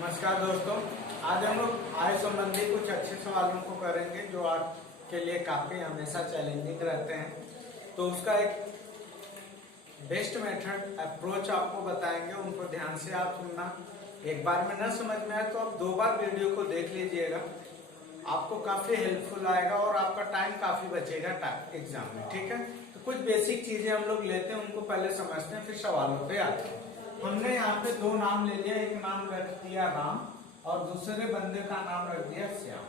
नमस्कार दोस्तों, आज हम लोग आय संबंधी कुछ अच्छे सवालों को करेंगे जो आपके लिए काफी हमेशा चैलेंजिंग रहते हैं। तो उसका एक बेस्ट मेथड अप्रोच आपको बताएंगे, उनको ध्यान से आप सुनना। एक बार में न समझ में आए तो आप 2 बार वीडियो को देख लीजिएगा, आपको काफी हेल्पफुल आएगा और आपका टाइम काफी बचेगा एग्जाम में। ठीक है, तो कुछ बेसिक चीजें हम लोग लेते हैं, उनको पहले समझते हैं, फिर सवालों पे आते हैं। हमने यहाँ पे 2 नाम ले लिया, एक नाम रख दिया राम और दूसरे बंदे का नाम रख दिया श्याम।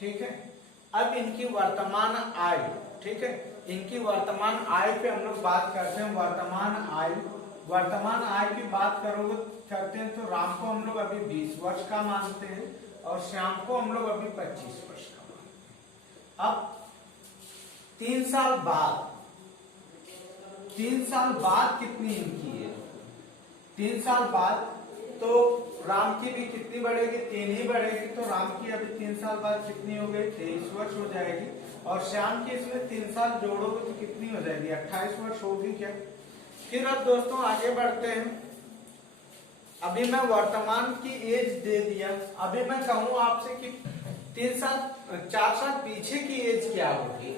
ठीक है, अब इनकी वर्तमान आय, ठीक है, इनकी वर्तमान आय पे हम लोग बात करते हैं। वर्तमान आय की बात करते हैं तो राम को हम लोग अभी 20 वर्ष का मानते हैं और श्याम को हम लोग अभी 25 वर्ष का मानते हैं। अब 3 साल बाद कितनी इनकी है? 3 साल बाद तो राम की भी कितनी बढ़ेगी? 3 ही बढ़ेगी। तो राम की अभी 3 साल बाद कितनी हो गई? 23 वर्ष हो जाएगी। और श्याम की इसमें 3 साल जोड़ोगे तो कितनी हो जाएगी? 28 वर्ष होगी क्या? फिर अब दोस्तों आगे बढ़ते हैं। अभी मैं वर्तमान की एज दे दिया। अभी मैं कहूँ आपसे कि 4 साल पीछे की एज क्या होगी,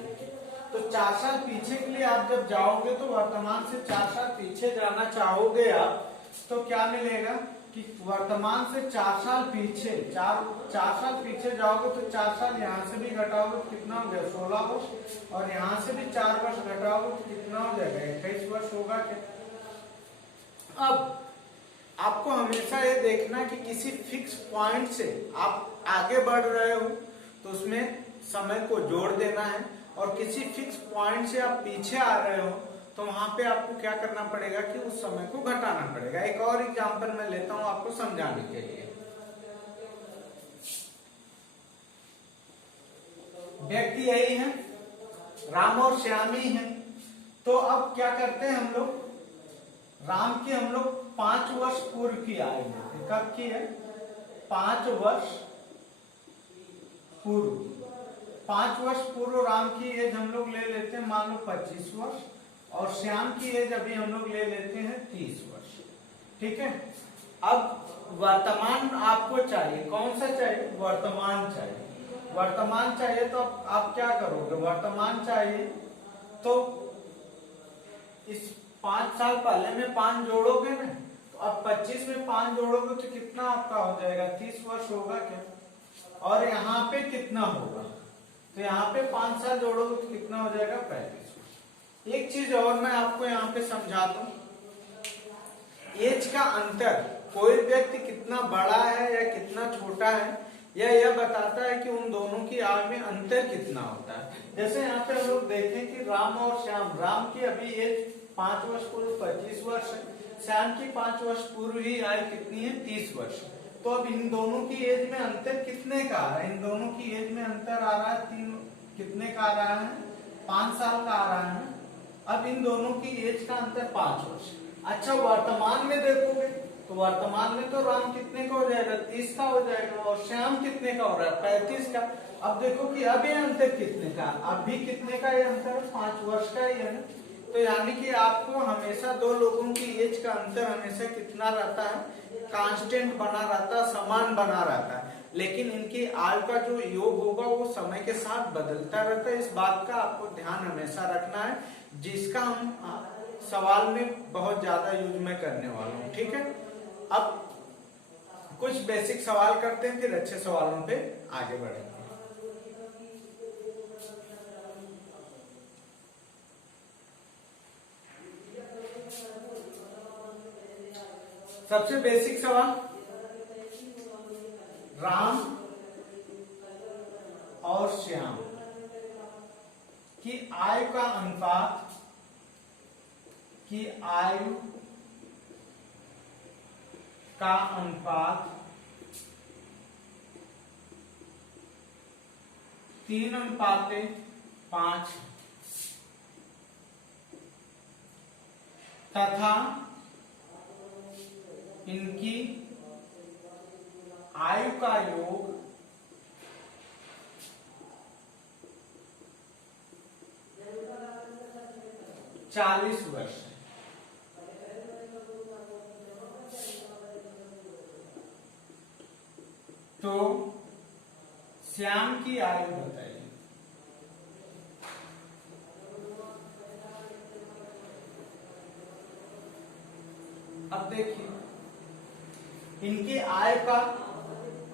तो 4 साल पीछे के लिए आप जब जाओगे तो वर्तमान से 4 साल पीछे जाना चाहोगे आप, तो क्या मिलेगा कि वर्तमान से 4 साल पीछे 4 साल पीछे जाओगे तो 4 साल यहाँ से भी घटाओगे तो कितना हो गया? 16 वर्ष। और यहाँ से भी 4 वर्ष घटाओगे तो कितना हो जाएगा? 21 वर्ष होगा क्या? अब आपको हमेशा ये देखना कि किसी फिक्स पॉइंट से आप आगे बढ़ रहे हो तो उसमें समय को जोड़ देना है, और किसी फिक्स पॉइंट से आप पीछे आ रहे हो तो वहां पे आपको क्या करना पड़ेगा कि उस समय को घटाना पड़ेगा। एक और एग्जांपल मैं लेता हूं आपको समझाने के लिए। व्यक्ति यही है, राम और श्याम ही है। तो अब क्या करते हैं हम लोग, राम की हम लोग 5 वर्ष पूर्व की आयु लेते हैं। कब की है? 5 वर्ष पूर्व। 5 वर्ष पूर्व राम की एज हम लोग ले लेते हैं, मान लो 25 वर्ष, और श्याम की एज अभी हम लोग ले लेते हैं 30 वर्ष। ठीक है, अब वर्तमान आपको चाहिए, कौन सा चाहिए? वर्तमान चाहिए। वर्तमान चाहिए तो आप क्या करोगे? वर्तमान चाहिए तो इस 5 साल पहले में 5 जोड़ोगे ना, तो अब 25 में 5 जोड़ोगे तो कितना आपका हो जाएगा? 30 वर्ष होगा क्या? और यहाँ पे कितना होगा? तो यहाँ पे 5 साल जोड़ोगे तो कितना हो जाएगा? 35। एक चीज और मैं आपको यहाँ पे समझा दूं, एज का अंतर, कोई व्यक्ति कितना बड़ा है या कितना छोटा है, यह बताता है कि उन दोनों की आयु में अंतर कितना होता है। जैसे यहाँ पे हम लोग देखें कि राम और श्याम, राम की अभी एज 5 वर्ष पूर्व 25 वर्ष है, श्याम की 5 वर्ष पूर्व ही आयु कितनी है? 30 वर्ष। तो अब इन दोनों की एज में अंतर कितने का आ रहा है? इन दोनों की एज में अंतर आ रहा है कितने का आ रहा है? 5 साल का आ रहा है। अब इन दोनों की एज का अंतर 5 वर्ष। अच्छा, वर्तमान में देखोगे तो वर्तमान में तो राम कितने का हो जाएगा? 30 का हो जाएगा, और श्याम कितने का हो रहा है? 35 का। अब देखो कि अब ये अंतर कितने का? अब भी कितने का ये अंतर है? 5 वर्ष का ही है ना। तो यानी कि आपको हमेशा 2 लोगों की एज का अंतर हमेशा कितना रहता है? कांस्टेंट बना रहता है, समान बना रहता है। लेकिन इनकी आयु का जो योग होगा वो समय के साथ बदलता रहता है। इस बात का आपको ध्यान हमेशा रखना है, जिसका हम सवाल में बहुत ज्यादा यूज में करने वाला हूँ। ठीक है, अब कुछ बेसिक सवाल करते हैं, फिर अच्छे सवालों पे आगे बढ़ेंगे। सबसे बेसिक सवाल, राम और श्याम की आयु का अनुपात, का अनुपात 3:5 तथा इनकी आयु का योग 40 वर्ष है। तो श्याम की आयु बताइए। अब देखिए इनकी आय का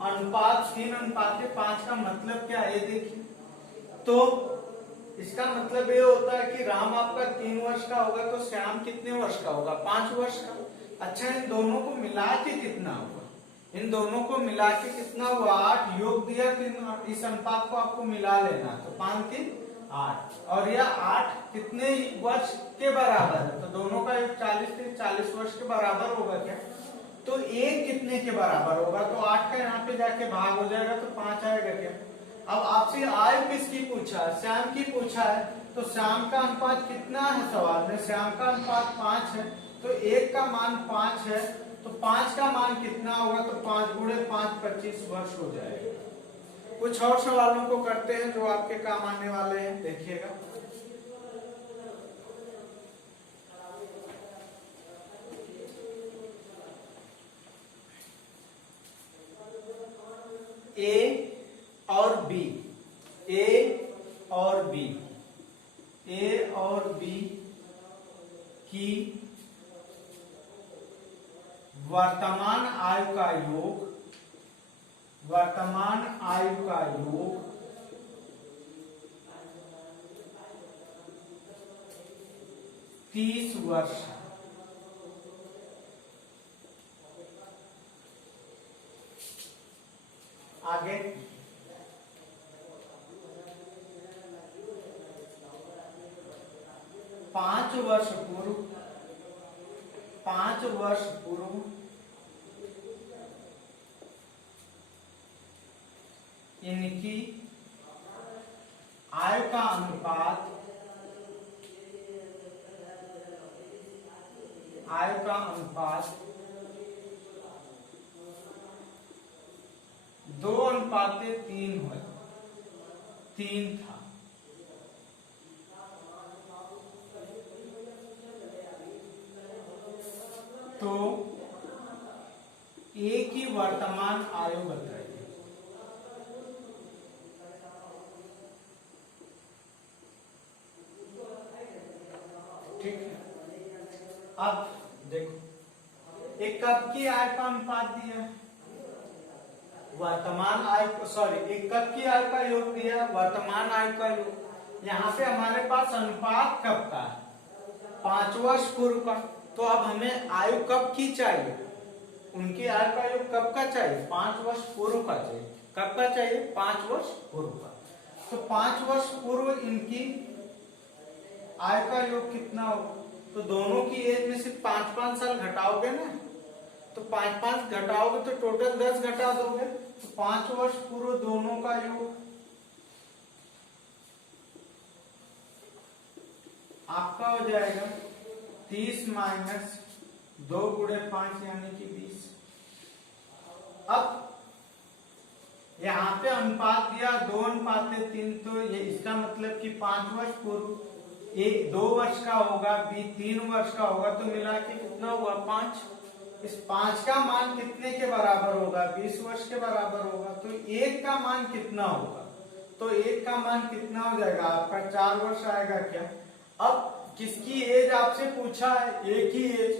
अनुपात 3:5 का मतलब क्या है, ये देखिए। तो इसका मतलब ये होता है कि राम आपका 3 वर्ष का होगा तो श्याम कितने वर्ष का होगा, 5 वर्ष का। अच्छा, इन दोनों को मिला के कितना हुआ, इन दोनों को मिला के कितना हुआ, 8 योग दिया 3। इस अनुपात को आपको मिला लेना, तो 5 3 8, और यह 8 कितने वर्ष के बराबर है, तो दोनों का योग 40 से 40 वर्ष के बराबर होगा क्या। तो एक कितने के बराबर होगा, तो 8 का यहाँ पे जाके भाग हो जाएगा तो 5 आएगा क्या। अब आपसे आयु किसकी पूछा है, श्याम की पूछा है, तो श्याम का अनुपात कितना है सवाल में, श्याम का अनुपात 5 है, तो 1 का मान 5 है, तो 5 का मान कितना होगा, तो 5 गुणे 5 25 वर्ष हो जाएगा। कुछ और सवालों को करते हैं जो आपके काम आने वाले हैं, देखिएगा। ए और बी, ए और बी, ए और बी की वर्तमान आयु का योग, वर्तमान आयु का योग 30 वर्ष है। आगे 5 वर्ष पूर्व, 5 वर्ष पूर्व इनकी आयु का अनुपात, आयु का अनुपात 2:3 है, 3 था। तो ए की वर्तमान आयु बताइए। ठीक है, अब देखो एक कब की आयु का अनुपात दिया है, वर्तमान आयु, सॉरी एक कब की आयु का योग दिया, वर्तमान आयु का योग। यहाँ पे हमारे पास अनुपात कब का है, 5 वर्ष पूर्व का। तो अब हमें आयु कब की चाहिए, उनकी आयु का योग कब का चाहिए, 5 वर्ष पूर्व का चाहिए। कब का चाहिए, 5 वर्ष पूर्व का। तो 5 वर्ष पूर्व इनकी आयु का योग कितना हो, तो दोनों की एज में सिर्फ 5-5 साल घटाओगे ना, तो 5-5 घटाओगे तो टोटल 10 घटा दोगे, तो 5 वर्ष पूर्व दोनों का योग आपका हो जाएगा 30 माइनस 2 गुणे 5 यानी कि 20। अब यहाँ पे अनुपात दिया 2:3, तो ये इसका मतलब कि 5 वर्ष पूर्व ए 2 वर्ष का होगा, बी 3 वर्ष का होगा, तो मिला के कितना हुआ 5। इस 5 का मान कितने के बराबर होगा, 20 वर्ष के बराबर होगा। तो 1 का मान कितना होगा, तो 1 का मान कितना हो जाएगा आपका 4 वर्ष आएगा क्या। अब किसकी एज आपसे पूछा है, एक ही एज,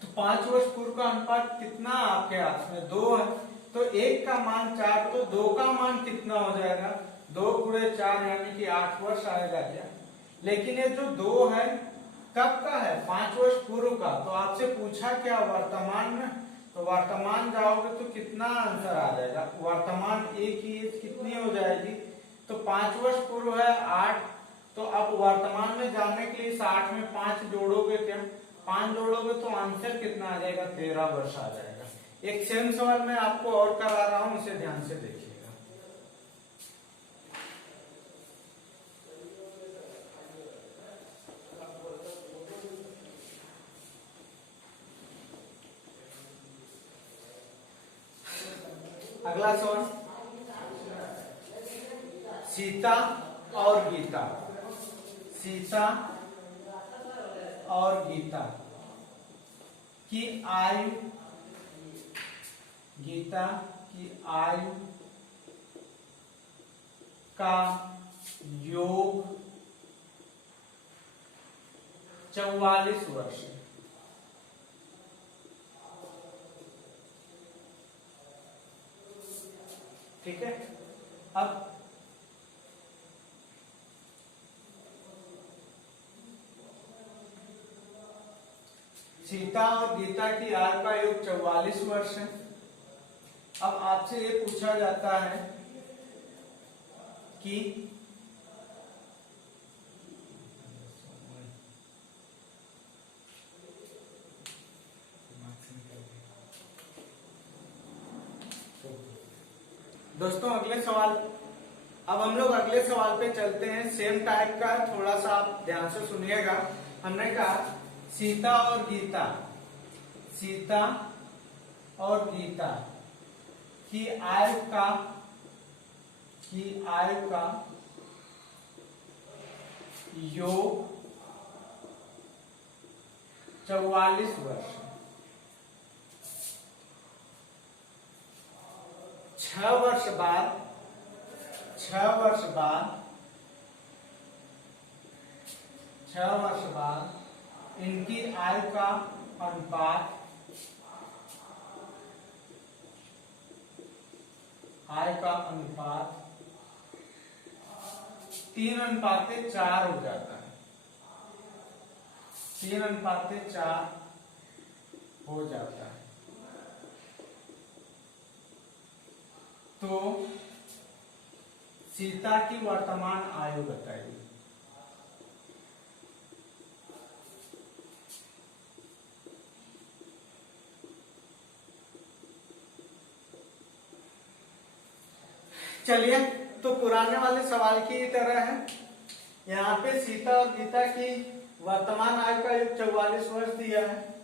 तो 5 वर्ष पूर्व का अनुपात कितना आपके हाथ में 2 है, तो 1 का मान 4, तो 2 का मान कितना हो जाएगा 2 गुणे 4 यानी कि 8 वर्ष आएगा क्या। लेकिन ये जो 2 है कब का है, 5 वर्ष पूर्व का। तो आपसे पूछा क्या वर्तमान में, तो वर्तमान जाओगे तो कितना आंसर आ जाएगा, वर्तमान एक ही एज कितनी हो जाएगी, तो 5 वर्ष पूर्व है 8, तो अब वर्तमान में जाने के लिए इस 8 में 5 जोड़ोगे क्या, 5 जोड़ोगे तो आंसर कितना आ जाएगा 13 वर्ष आ जाएगा। एक सेम सवाल मैं आपको और करा रहा हूं, इसे ध्यान से देखिएगा। अगला सवाल, सीता और गीता, सीता और गीता की आयु, गीता की आयु का योग 44 वर्ष है। ठीक है। अब सीता और गीता की आयु का योग 44 वर्ष है। अब आपसे ये पूछा जाता है कि दोस्तों अगले सवाल, अब हम लोग अगले सवाल पे चलते हैं। सेम टाइप का, थोड़ा सा आप ध्यान से सुनिएगा। हमने कहा सीता और गीता, सीता और गीता की आयु का योग 44 वर्ष। 6 वर्ष बाद 6 वर्ष बाद इनकी आयु का अनुपात 3:4 हो जाता है। 3:4 हो जाता है। तो सीता की वर्तमान आयु बताइए। चलिए, तो पुराने वाले सवाल की तरह है। यहाँ पे सीता और गीता की वर्तमान आयु का योग 44 वर्ष दिया है।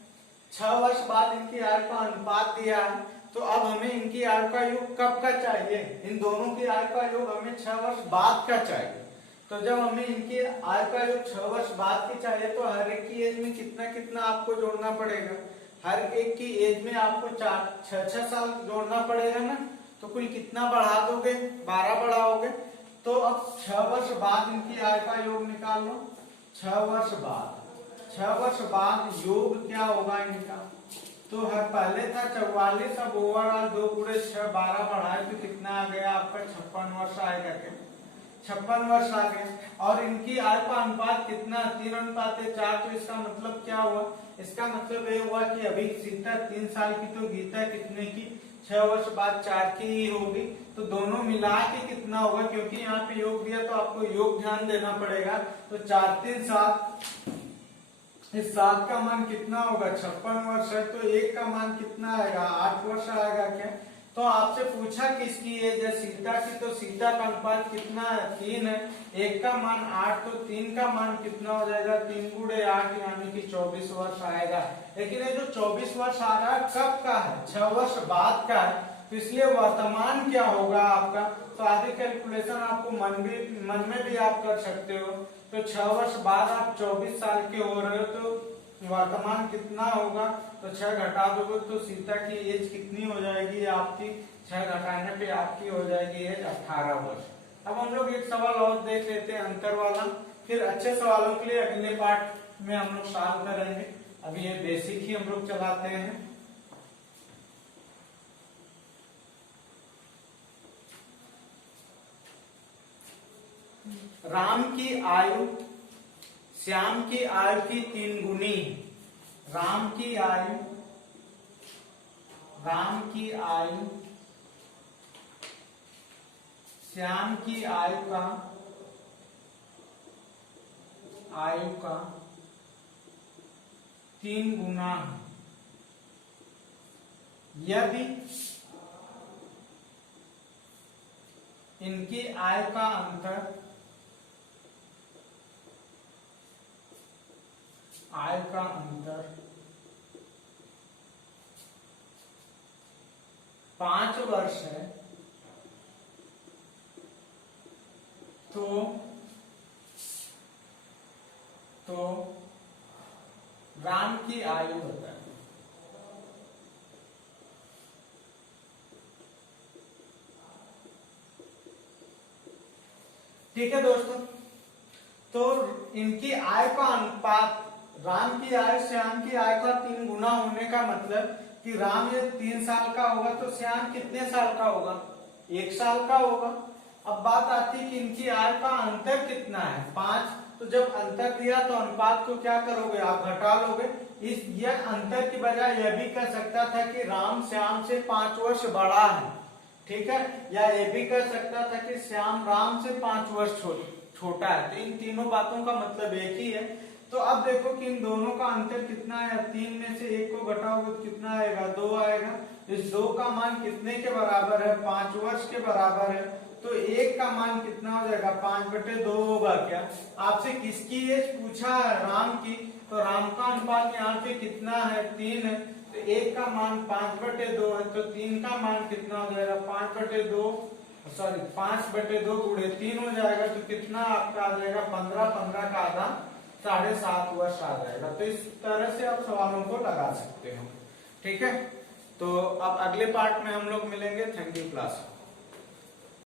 6 वर्ष बाद इनकी आयु का अनुपात दिया है। तो अब हमें इनकी आयु का योग कब का चाहिए? इन दोनों की आयु का योग हमें 6 वर्ष बाद का चाहिए। तो जब हमें इनकी आयु का योग 6 वर्ष बाद की चाहिए, तो हर एक की एज में कितना कितना आपको जोड़ना पड़ेगा? हर एक की एज में आपको 6 साल जोड़ना पड़ेगा ना। तो कुल कितना बढ़ा दोगे? 12 बढ़ाओगे। तो अब 6 वर्ष बाद इनकी आयु का योग निकाल लो। 6 वर्ष बाद योग क्या होगा इनका? तो हर पहले था 44, अब ओवरऑल 2 गुणे 6, 12 बढ़ाए तो कितना आ गया आपका? 56 वर्ष आएगा। क्या 56 वर्ष आ गए। और इनकी आयु का अनुपात कितना? 3:4। तो इसका मतलब क्या हुआ? इसका मतलब ये हुआ कि अभी सीता 3 साल की, तो गीता कितने की? 6 वर्ष बाद 4 की ही होगी। तो दोनों मिला के कितना होगा? क्योंकि यहाँ पे योग दिया तो आपको योग ध्यान देना पड़ेगा। तो 4 3 7, इस 7 का मान कितना होगा? 56 वर्ष है। तो 1 का मान कितना आएगा? 8 वर्ष आएगा। क्या? तो आपसे पूछा किसकी एज है? सीता की। तो सीता का अनुपात कितना है? 3 है। 1 का मान 8, तो 3 का मान कितना हो जाएगा? 3 गुणे 8 यानी कि 24 वर्ष आएगा। लेकिन ये जो 24 वर्ष आ रहा है कब का है? 6 वर्ष बाद का है। तो इसलिए वर्तमान क्या होगा आपका? तो आधी कैलकुलेशन आपको मन में भी आप कर सकते हो। तो 6 वर्ष बाद आप 24 साल के हो रहे हो, तो वर्तमान कितना होगा? तो 6 घटा दोगे तो सीता की एज कितनी हो जाएगी आपकी? 6 घटाने पे आपकी हो जाएगी एज 18 वर्ष। अब हम लोग एक सवाल और देख लेते हैं, अंतर वाला। फिर अच्छे सवालों के लिए अगले पार्ट में हम लोग सॉल्व करेंगे। अभी ये बेसिक ही हम लोग चलाते हैं। राम की आयु श्याम की आयु की 3 गुनी। राम की आयु श्याम की आयु का 3 गुना है। यदि इनकी आयु का अंतर 5 वर्ष है, तो राम की आयु बताएं। ठीक है दोस्तों, तो इनकी आय का अनुपात, राम की आय श्याम की आय का 3 गुना होने का मतलब कि राम ये 3 साल का होगा तो श्याम कितने साल का होगा, 1 साल का होगा। अब बात आती है कि इनकी आय का अंतर कितना है, 5। तो जब अंतर दिया तो अनुपात को क्या करोगे, आप घटा लोगे। इस यह अंतर की बजाय यह भी कह सकता था कि राम श्याम से 5 वर्ष बड़ा है, ठीक है, या यह भी कह सकता था कि श्याम राम से 5 वर्ष छोटा है। तो इन तीनों बातों का मतलब एक ही है। तो अब देखो कि इन दोनों का अंतर कितना है, 3 में से 1 को घटाओगे तो कितना आएगा, 2 आएगा। इस 2 का मान कितने के बराबर है, 5 वर्ष के बराबर है। तो 1 का मान कितना हो जाएगा, 5/2 होगा। क्या आपसे किसकी एज पूछा है, राम की, तो राम का अनुपात यहाँ पे कितना है, 3 है। तो 1 का मान 5/2 है, तो 3 का मान कितना हो जाएगा, 5/2 गुणे 3 हो जाएगा। तो कितना आपका आ जाएगा, 15 का आधा 7.5 वर्ष आ जाएगा। तो इस तरह से आप सवालों को लगा सकते हो, ठीक है। तो अब अगले पार्ट में हम लोग मिलेंगे। Thank you class.